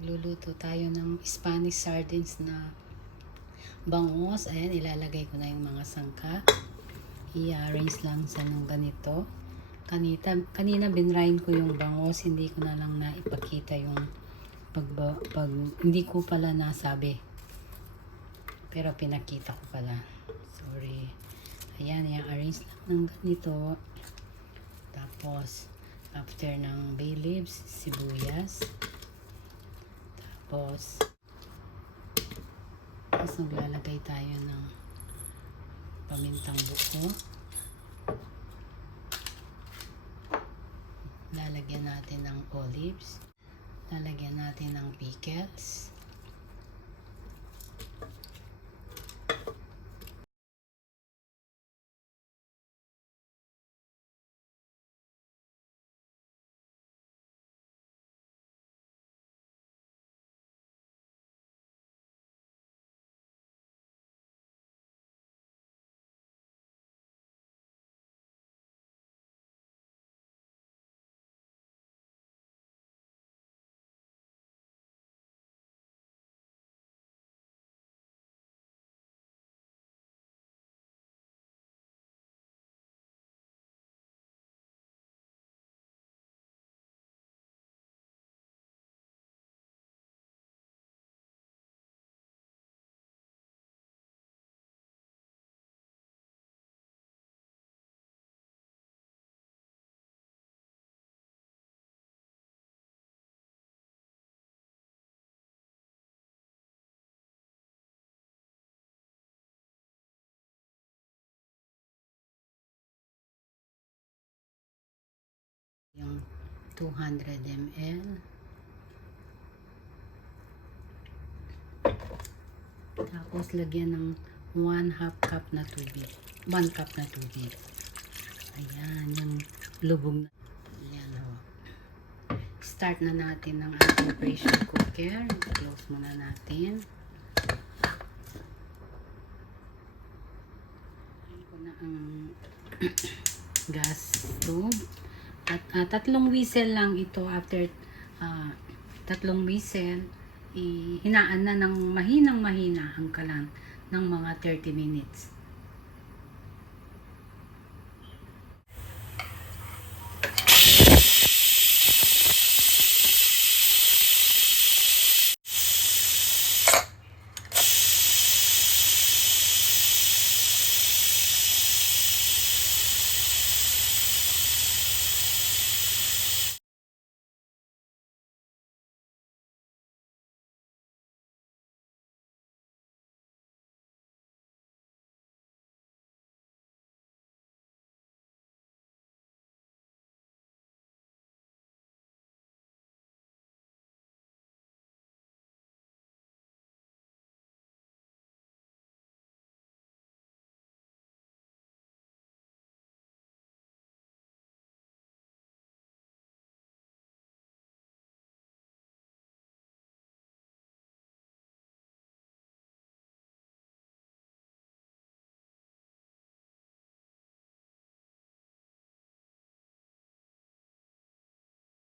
Luluto tayo ng Spanish sardines na bangos. Ayan, ilalagay ko na yung mga sangka. I-arrange lang sa ng ganito. Kanita, kanina binrain ko yung bangos. Hindi ko na lang naipakita yung pag, pag hindi ko pala nasabi. Pero pinakita ko pala. Sorry. Ayan, i-arrange lang ng ganito. Tapos, after ng bay leaves, sibuyas. Tapos, tapos maglalagay tayo ng pamintang buko. Lalagyan natin ng olives. Lalagyan natin ng pickles. Yung 200 ml. Tapos lagyan ng 1 half cup na tubig. 1 cup na tubig. Ayan, yung lubog na. Ayan ho. Start na natin ng ating pressure cooker. Close muna natin. Na ang gas stove. At ah, tatlong whistle lang ito after ah, tatlong whistle i hinaan na ng mahinang mahina ang kalan ng mga 30 minutes.